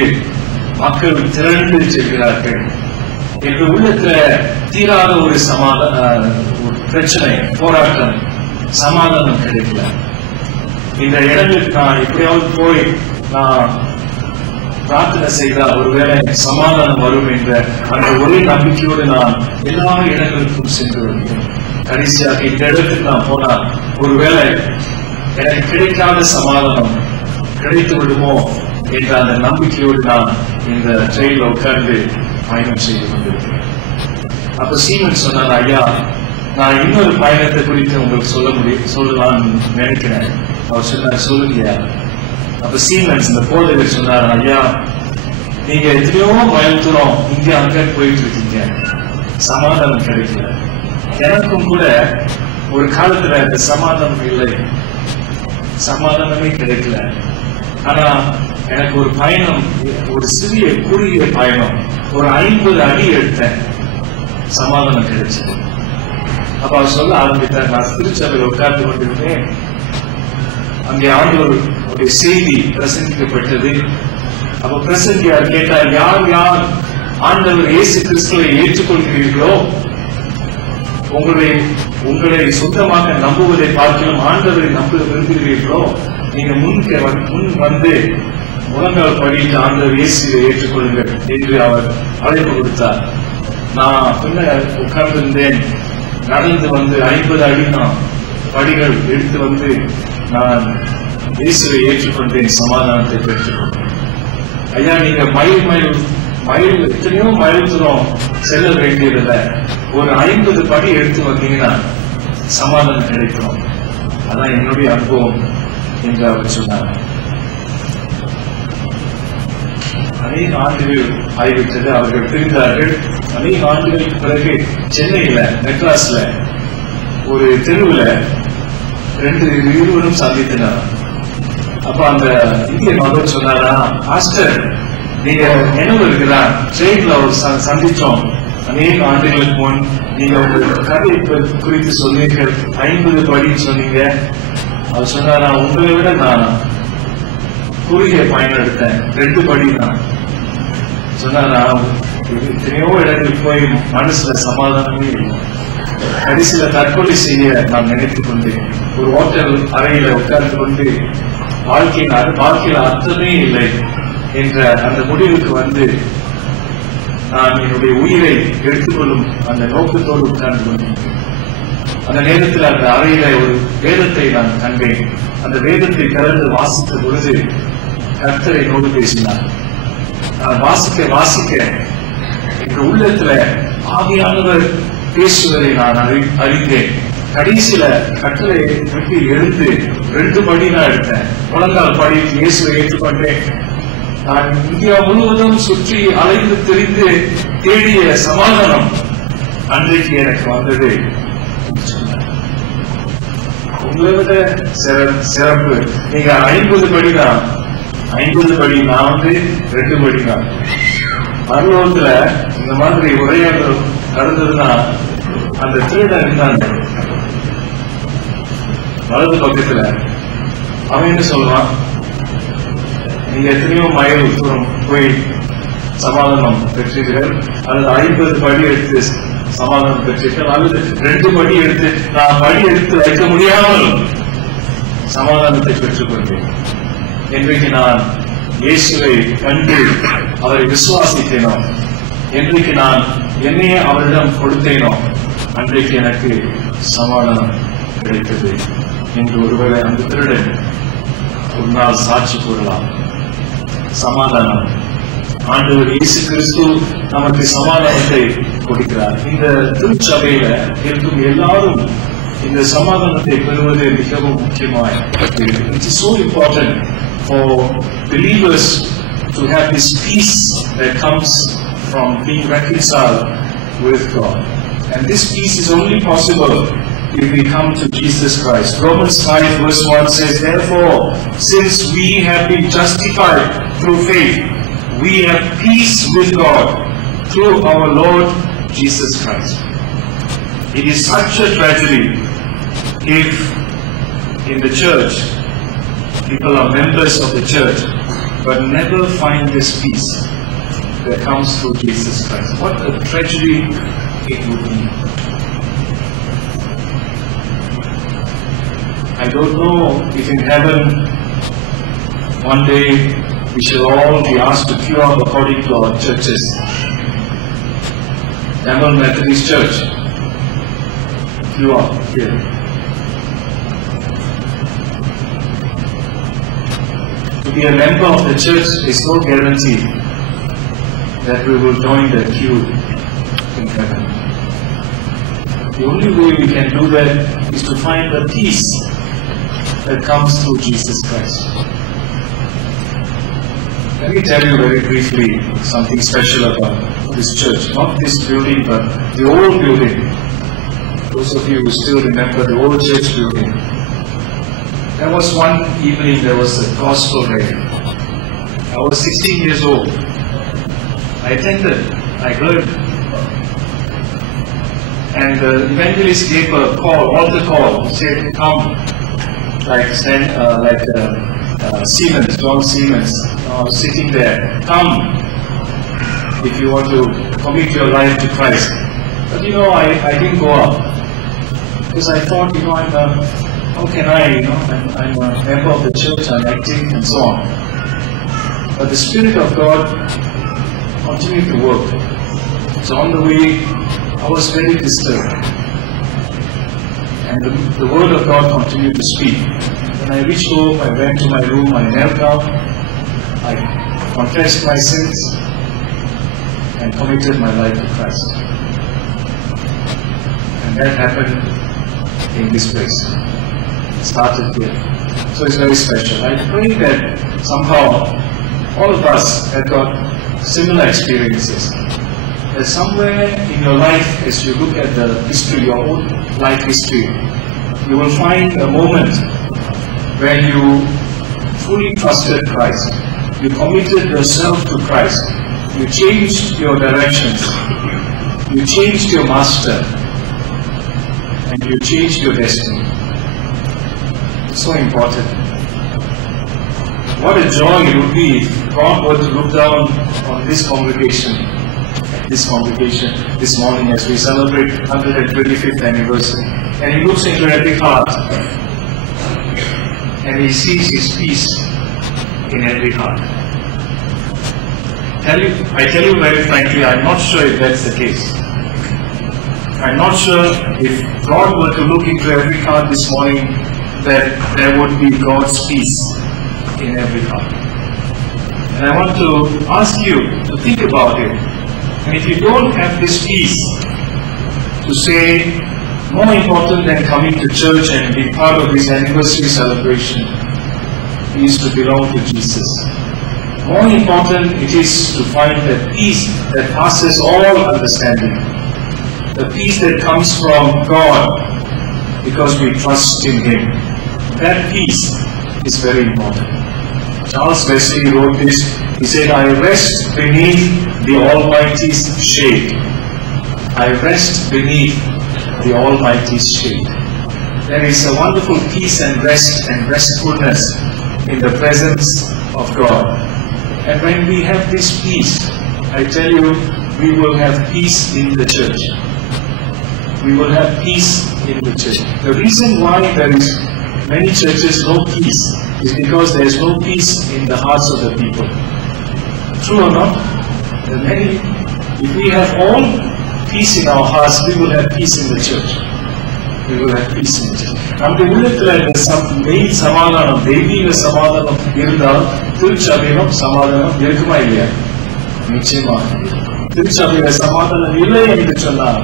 மக்கள் திரண்டு செல்கிறார்கள். எங்க உள்ளத்துல தீராத ஒரு ஒரு பிரச்சனை, போராட்டம், சமாதானம் கிடைக்கல. இந்த இடங்களுக்கு நான் எப்படியாவது போய் நான் பிரார்த்தனை செய்தால் ஒருவேளை சமாதானம் வரும் என்ற அந்த ஒரே நம்பிக்கையோடு நான் எல்லா இடங்களுக்கும் சென்று வருகிறேன். கடைசியாக இந்த இடத்துக்கு நான் போனால் ஒருவேளை எனக்கு கிடைக்காத சமாதானம் கிடைத்து விடுமோ என்ற அந்த நம்பிக்கையோடு நான் இந்த ட்ரெயின்ல உட்கார்ந்து பயணம் செய்து கொண்டிருக்கிறேன். அப்ப சீமன் சொன்னார், ஐயா, நான் இன்னொரு பயணத்தை குறித்து உங்களுக்கு சொல்லலாம்னு நினைக்கிறேன். அவர் சொன்னார், சொல்லுங்க. அப்ப சீமன்ஸ் இந்த போதகர் சொன்னார், ஐயா, நீங்க எத்தனையோ மைல் தூரம் இங்க அங்க போயிட்டு இருக்கீங்க, சமாதானம் கிடைக்கல. எனக்கும் கூட ஒரு காலத்துல இந்த சமாதானம் இல்லை, சமாதானமே கிடைக்கல. ஆனா எனக்கு ஒரு பயணம், ஒரு சிறிய குறுகிய பயணம், ஒரு 50 அடி எடுத்தேன், சமாதானம் கிடைச்சது. அப்ப அவர் சொல்ல ஆரம்பித்தார், நான் திருச்சபையில் உட்கார்ந்து கொண்டிருந்தேன். அங்கே ஆண்டவருடைய செய்தி பிரசங்கிக்கப்பட்டது. அப்ப பிரசங்கியார் கேட்டார், யார் யார் ஆண்டவர் இயேசு கிறிஸ்துவை ஏற்றுக்கொள்கிறீர்களோ, உங்களை சொந்தமாக நம்புவதை பார்க்கலாம் ஆண்டவரை நம்ப விரும்புகிறீர்களோ, நீங்க முன் வந்து முழங்கால் படிட்டு ஆண்டவர் இயேசுவை ஏற்றுக்கொள்ளுங்கள் என்று அவர் அழைப்பு கொடுத்தார். நான் பின்னர் உட்கார்ந்திருந்தேன். நடந்து வந்து 50 அடி படிகள் எடுத்து வந்து நான் இயேசுவை ஏற்றுக்கொண்டேன், சமாதானத்தை பெற்றுக்கொண்டேன். ஐயா, நீங்க மைல் எத்தனையோ மைல் தூரம் செல்ல வேண்டியதில்லை, ஒரு 50 படி எடுத்து வந்தீங்கன்னா சமாதானம் கிடைக்கும். அதான் என்னுடைய அனுபவம் என்று அவர் சொன்னார். அநேக ஆண்டுகள் ஆகிவிட்டது, அவர்கள் பிரிந்தார்கள். அநேக ஆண்டுகளுக்கு பிறகு சென்னையில மெட்ராஸ்ல ஒரு தெருவுல இருவரும் சந்தித்தனர். அப்ப அந்த இந்திய மகன் சொன்னாரா, மாஸ்டர், நீங்க நினைவு இருக்குதா, ட்ரெயின்ல ஒரு சந்திச்சோம் அநேக ஆண்டுகளுக்கு முன், நீங்க உங்க கதை குறித்து சொன்னீர்கள், 50 படி சொன்னீங்க. அவர் சொன்னாரா, உங்களை விட நான் குறுகிய பயணம் எடுத்தேன், 2 படி தான். சொன்னாரா, எத்தனையோ இடங்களுக்கு போய் மனசுல சமாதானமே இல்லை. கடைசியில தற்கொலை செய்ய நான் நினைத்துக் கொண்டேன். ஒரு ஹோட்டல் அறையில உட்கார்ந்து கொண்டு வாழ்க்கையில அர்த்தமே இல்லை என்ற அந்த முடிவுக்கு வந்து நான் என்னுடைய உயிரை எடுத்துக்கொள்ளும் அந்த நோக்கத்தோடு உட்கார்ந்து கொண்டேன். அந்த நேரத்தில் அந்த அறையில ஒரு வேதத்தை நான் கண்டேன். அந்த வேதத்தை திறந்து வாசித்த பொழுது கர்த்தர் என்னோடு பேசினார். நான் வாசிக்க என்ற உள்ளத்துல ஆவியானவர் பேசுவதை நான் அறிந்தேன். கடைசியில கட்டளை விட்டு எழுந்து 2 படி நான் எடுத்தேன். முழங்கால் படி இயேசுவை ஏற்றுக்கொண்டேன். நான் இந்தியா முழுவதும் சுற்றி அலைந்து தெரிந்து தேடிய சமாதானம் அன்றைக்கு எனக்கு வந்தது. உங்களை விட சிறப்பு. நீங்க 50 படி தான், 50 படி, நான் வந்து 2 படி தான். பரலோகத்துல இந்த மாதிரி உரையாடல் நடந்ததுன்னா அந்த திருடன் இருந்தாங்க வலது பக்கத்துல, அவன் என்ன சொல்றான், நீங்க எத்தனையோ மைல் தூரம் போய் சமாதானம் பெற்றீர்கள், அல்லது 50 படி எடுத்து சமாதானம் பெற்றீர்கள், அல்லது 2 படி எடுத்து நான் படி எடுத்து வைக்க முடியாமல் சமாதானத்தை பெற்றுக்கொண்டேன். இன்றைக்கு நான் இயேசுவை கண்டு அவரை விசுவாசித்தேனோ, என்றைக்கு நான் என்னையே அவரிடம் கொடுத்தேனோ, அன்றைக்கு எனக்கு சமாதானம் கிடைத்தது என்று ஒருவேளை அந்த திருடன் ஒரு நாள் சாட்சி கூறலாம். சமாதானம், ஆண்டவர் இயேசு கிறிஸ்து நமக்கு சமாதானத்தை கொடுக்கிறார். இந்த திருச்சபையில இருக்கும் எல்லாரும் இந்த சமாதானத்தை பெறுவது மிகவும் முக்கியமாக இருக்கிறது. It is so important for believers to have this peace that comes from being reconciled with God. And this peace is only possible if we come to Jesus Christ. Romans 5 verse 1 says, therefore, since we have been justified through faith, we have peace with God through our Lord Jesus Christ. It is such a tragedy if in the church people are members of the church but never find this peace that comes through Jesus Christ. What a tragedy it would be. I don't know if in heaven one day we shall all be asked to queue up according to our churches. Tamil Methodist Church, queue up here. To be a member of the church is no guarantee that we will join the queue in heaven. The only way we can do that is to find the peace that comes through Jesus Christ. Let me tell you very briefly something special about this church. Not this building, but the old building. Those of you who still remember the old church building. There was one evening, there was a gospel radio. I was 16 years old. I attended, I heard, and the evangelist gave a call, altar call, said, come, like Siemens, John Siemens, sitting there, come, if you want to commit your life to Christ. But I didn't go up, because I thought, how can I, I'm a member of the church, I'm active, and so on. But the Spirit of God continued to work. So on the way, I was very disturbed. And the Word of God continued to speak. When I reached home, I went to my room, I knelt down, I confessed my sins, and committed my life to Christ. And that happened in this place. It started here. So it's very special. I pray that somehow all of us have got similar experiences. That somewhere in your life, as you look at the history, your own life history, you will find a moment where you fully trusted Christ. You committed yourself to Christ. You changed your directions. You changed your master. And you changed your destiny. It's so important. What a joy it would be if God were to look down on this congregation this morning as we celebrate 125th anniversary. And He looks into every heart and He sees His peace in every heart. I tell you very frankly, I'm not sure if that's the case. I'm not sure if God were to look into every heart this morning that there would be God's peace in every heart. And I want to ask you to think about it. And if you don't have this peace to say, more important than coming to church and being part of this anniversary celebration is to belong to Jesus. More important it is to find that peace that passes all understanding. The peace that comes from God because we trust in Him. That peace is very important. Charles Wesley wrote this. He said, I rest beneath the Almighty's shade. I rest beneath the Almighty's shade. There is a wonderful peace and rest and restfulness in the presence of God. And when we have this peace, I tell you, we will have peace in the church. We will have peace in the church. The reason why there is many churches no peace is because there is no peace in the hearts of the people. True or not? If we have all peace in our hearts, we will have peace in the church. We will have peace in the church. நம்முடைய உள்ளத்துல இந்த மெயின் சமாதானம், தெய்வீக சமாதானம் இருந்தால் திருச்சபையிலும் சமாதானம் இருக்குமா இல்லையா? நிச்சயமா. திருச்சபையில சமாதானம் இல்லை என்று சொன்னால்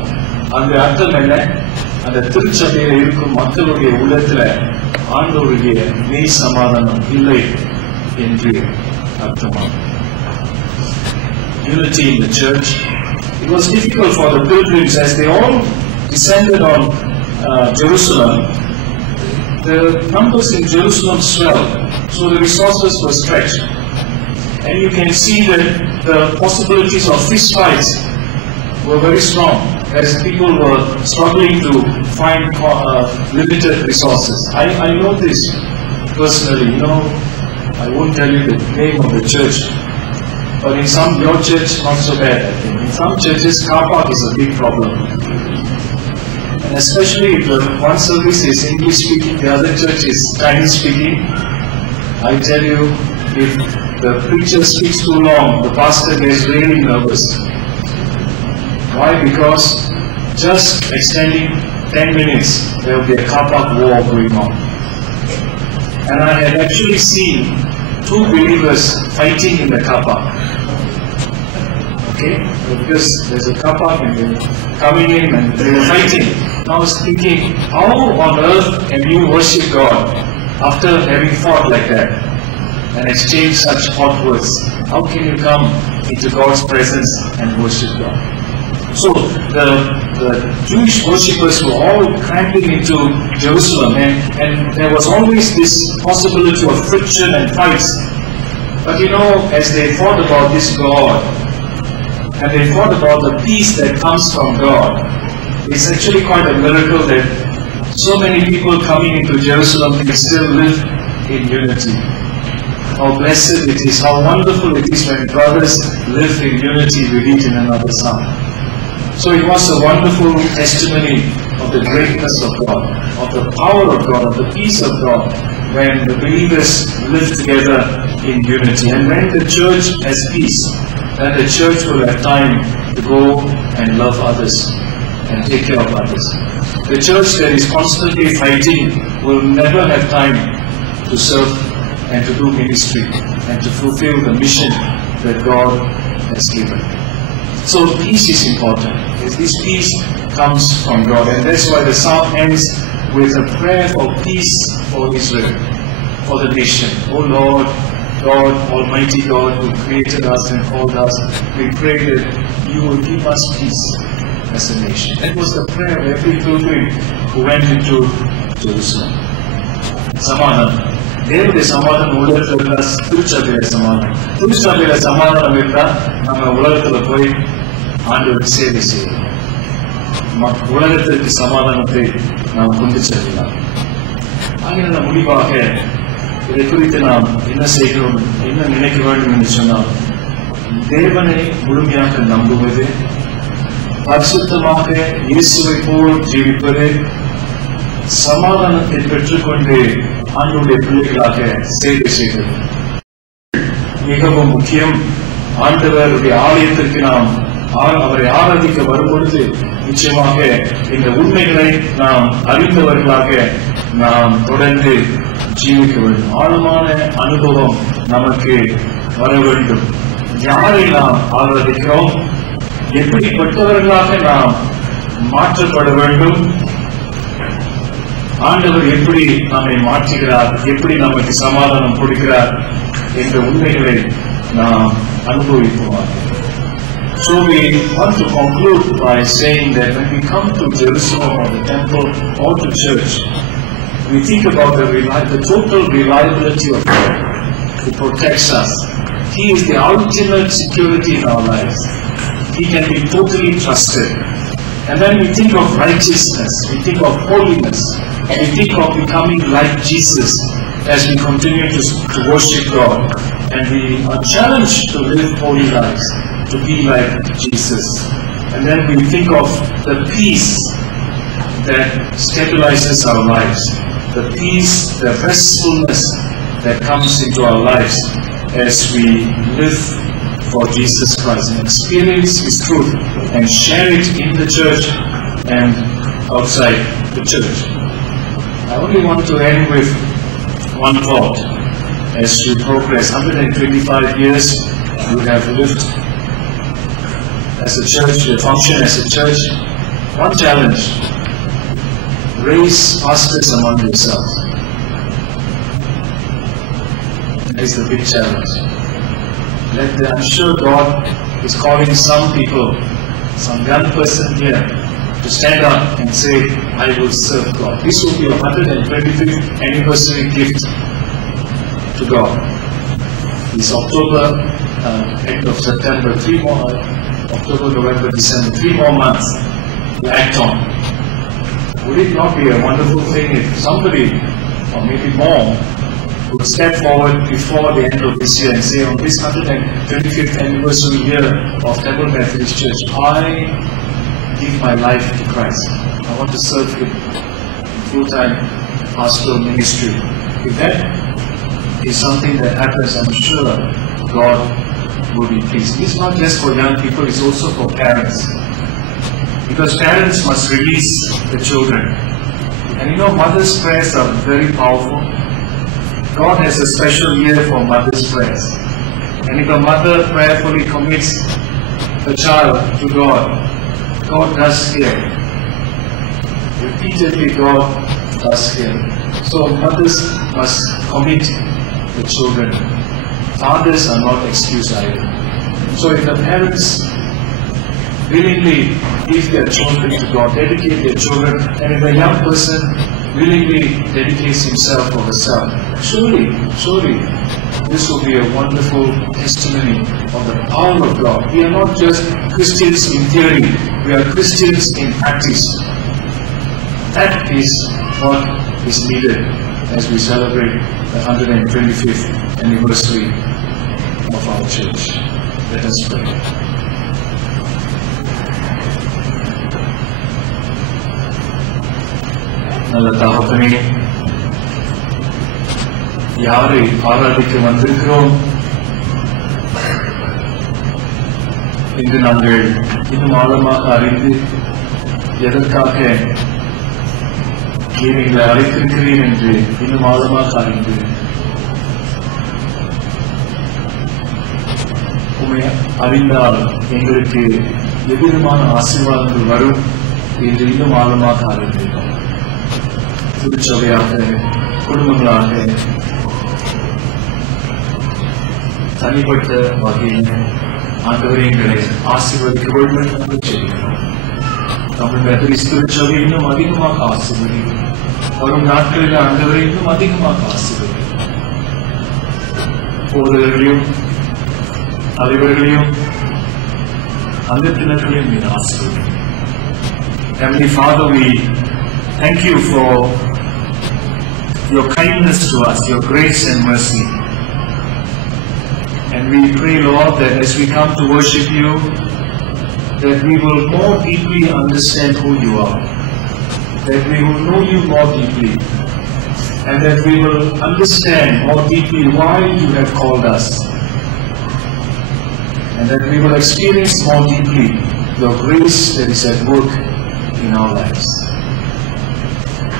அந்த அர்த்தம் என்ன? அந்த திருச்சபையில இருக்கும் மக்களுடைய உள்ளத்துல ஆண்டவருடைய மெய் சமாதானம் இல்லை என்று அர்த்தமாகும். Unity in the church. It was difficult for the pilgrims as they all descended on Jerusalem. The numbers in Jerusalem swelled, so the resources were stretched. And you can see that the possibilities of fist fights were very strong. as people were struggling to find limited resources. I know this personally, I won't tell you the name of the church, but in your church, not so bad, I think. In some churches, car park is a big problem. And especially if the one service is English speaking, the other church is Chinese speaking, I tell you, if the preacher speaks too long, the pastor gets really nervous. Why? Because just extending 10 minutes, there will be a car park war going on. And I had actually seen two believers fighting in the car park. Okay? Because there's a car park and they're coming in and they were fighting. I was thinking, how on earth can you worship God after having fought like that and exchange such hot words? How can you come into God's presence and worship God? So the Jewish worshippers were all cramping into Jerusalem, and there was always this possibility of friction and fights. But as they thought about this God, and they thought about the peace that comes from God, it's actually quite a miracle that so many people coming into Jerusalem can still live in unity. How blessed it is, how wonderful it is when brothers live in unity with each another psalm. So it was a wonderful testimony of the greatness of God, of the power of God, of the peace of God, when the believers live together in unity. And when the church has peace, then the church will have time to go and love others and take care of others. The church that is constantly fighting will never have time to serve and to do ministry and to fulfill the mission that God has given. So peace is important. This peace comes from God, and that's why the psalm ends with a prayer for peace for Israel, for the nation. Oh Lord, God, Almighty God, who created us and called us, we pray that you will give us peace as a nation. That was the prayer of every pilgrim who went into Jerusalem. Samadhanam. தேவனுடைய சமாதானம் உலகத்தில் இருந்தா திருச்சபையில சமாதானம். திருச்சபையில சமாதானம் இருந்தா நம்ம உலகத்துல போய் ஆண்டவருக்கு சேவை செய்யலாம். உலகத்திற்கு சமாதானத்தை நாம் கொண்டு செல்லலாம். ஆகிய முடிவாக இதை குறித்து நாம் என்ன செய்கிறோம், என்ன நினைக்க வேண்டும் என்று சொன்னால், தேவனை முழுமையாக நம்புவது, பரிசுத்தமாக இயேசுவை போல் ஜீவிப்பது, சமாதானத்தை பெற்றுக்கொண்டு ஆண்டவருடைய பிள்ளைகளாக சேவை செய்வது மிகவும் முக்கியம். ஆண்டவருடைய ஆலயத்திற்கு நாம் அவரை ஆராதிக்க வரும்பொழுது நிச்சயமாக இந்த உண்மைகளை நாம் அறிந்தவர்களாக நாம் தொடர்ந்து ஜீவிக்க வேண்டும். ஆழமான அனுபவம் நமக்கு வர வேண்டும். யாரை நாம் ஆராதிக்கிறோம், எப்படிப்பட்டவர்களாக நாம் மாற்றப்பட வேண்டும், ஆண்டவர் எப்படி நம்மை மாற்றுகிறார், எப்படி நமக்கு சமாதானம் கொடுக்கிறார் என்ற உண்மைகளை நாம் அனுபவிப்போம். So we want to conclude by saying that when we come to Jerusalem or the temple or to church, we think about the total reliability of God who protects us. He is the ultimate security in our lives. He can be totally trusted. And then we think of righteousness, we think of holiness, we think of becoming like Jesus as we continue to worship God. And we are challenged to live holy lives, to be like Jesus. And then we think of the peace that stabilizes our lives, the peace, the restfulness that comes into our lives as we live for Jesus Christ and experience His truth and share it in the church and outside the church. I only want to end with one thought. As you progress 125 years, you have lived as a church, you function as a church. One challenge: raise pastors among yourselves. That is the big challenge. I'm sure God is calling some people, some young person here, to stand up and say, I will serve God. This will be a 125th anniversary gift to God. It's October, end of September, October, November, December, 3 more months. to act on. Would it not be a wonderful thing if somebody, or maybe more, would step forward before the end of this year and say, on this 125th anniversary year of Temple Methodist Church, I give my life to Christ. I want to serve Him in full-time pastoral ministry. If that is something that happens, I'm sure God will be pleased. It's not just for young people, it's also for parents. Because parents must release the children. And you know, mother's prayers are very powerful. God has a special year for mother's prayers. And if a mother prayerfully commits a child to God, God does hear. Repeatedly, God does hear. So mothers must commit the children. Fathers are not excused either. So if the parents willingly give their children to God, dedicate their children, and if a young person willingly dedicates himself or herself, surely this will be a wonderful testimony of the power of God. We are not just Christians in theory, we are Christians in practice. That is what is needed as we celebrate the 125th anniversary of our church. Let us pray. நல்ல தகப்பனே, யாரை ஆராதிக்க வந்திருக்கிறோம் என்று நாங்கள் இன்னும் ஆழமாக அறிந்து எதற்காக எங்களை அழைத்திருக்கிறேன் என்று இன்னும் ஆழமாக அறிந்து உண்மை அறிந்தால் எங்களுக்கு எதிர்மான ஆசீர்வாதங்கள் வரும் என்று இன்னும் ஆழமாக அறிந்திருக்கிறோம். திருச்சபையாக, குடும்பங்களாக, தனிப்பட்ட வகையில் ஆண்டவரே எங்களை ஆசீர்வதிக்க வேண்டும் என்று சொல்கிறோம். தமிழ் மெத்தடிஸ்ட் திருச்சபை இன்னும் அதிகமாக ஆசீர்வதிக்கும். வரும் நாட்களில் ஆண்டவரை இன்னும் அதிகமாக ஆசீர்வதிக்கும். போதகர்களையும் தலைவர்களையும் அங்கத்தினர்களையும் நீர் ஆசீர்வதிக்கும். Heavenly Father, we thank you for your kindness to us, your grace and mercy. And we pray, Lord, that as we come to worship you, that we will more deeply understand who you are, that we will know you more deeply, and that we will understand more deeply why you have called us, and that we will experience more deeply your grace that is at work in our lives.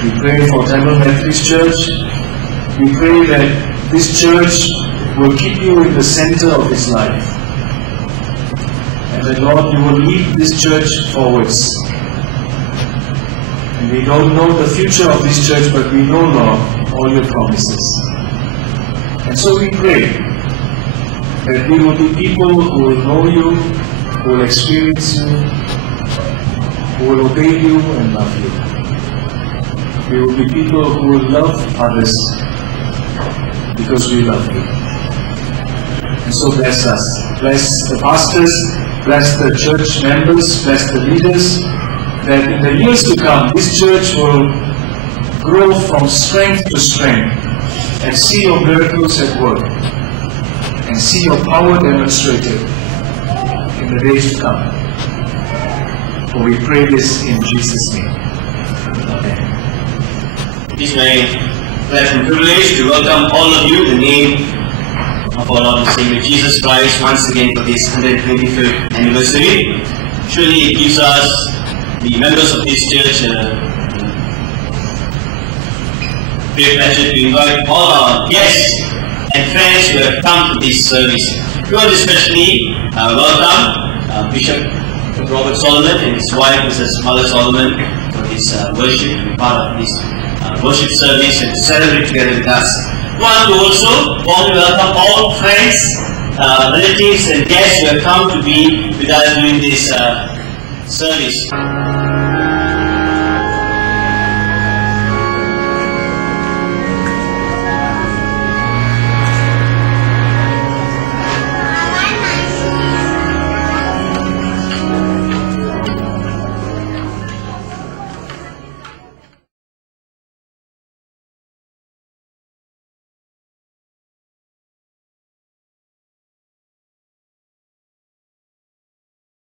We pray for Temple Methodist Church. We pray that this church will keep you in the center of its life. And that, Lord, you will lead this church forwards. And we don't know the future of this church, but we know, Lord, all your promises. And so we pray that we will be people who will know you, who will experience you, who will obey you and love you. We will be people who will love others because we love you. And so bless us. Bless the pastors, bless the church members, bless the leaders, that in the years to come, this church will grow from strength to strength and see your miracles at work and see your power demonstrated in the days to come. For we pray this in Jesus' name. Amen. It is my pleasure and privilege to welcome all of you in the name of our Lord and Savior Jesus Christ once again for this 125th anniversary. Surely it gives us, the members of this church, great pleasure to invite all our guests and friends who have come to this service. We want to especially welcome Bishop Robert Solomon and his wife, Mrs. Mother Solomon, for this worship, to be part of this worship service and celebrate together with us. We want to also warmly welcome all friends, relatives and guests who have come to be with us during this service.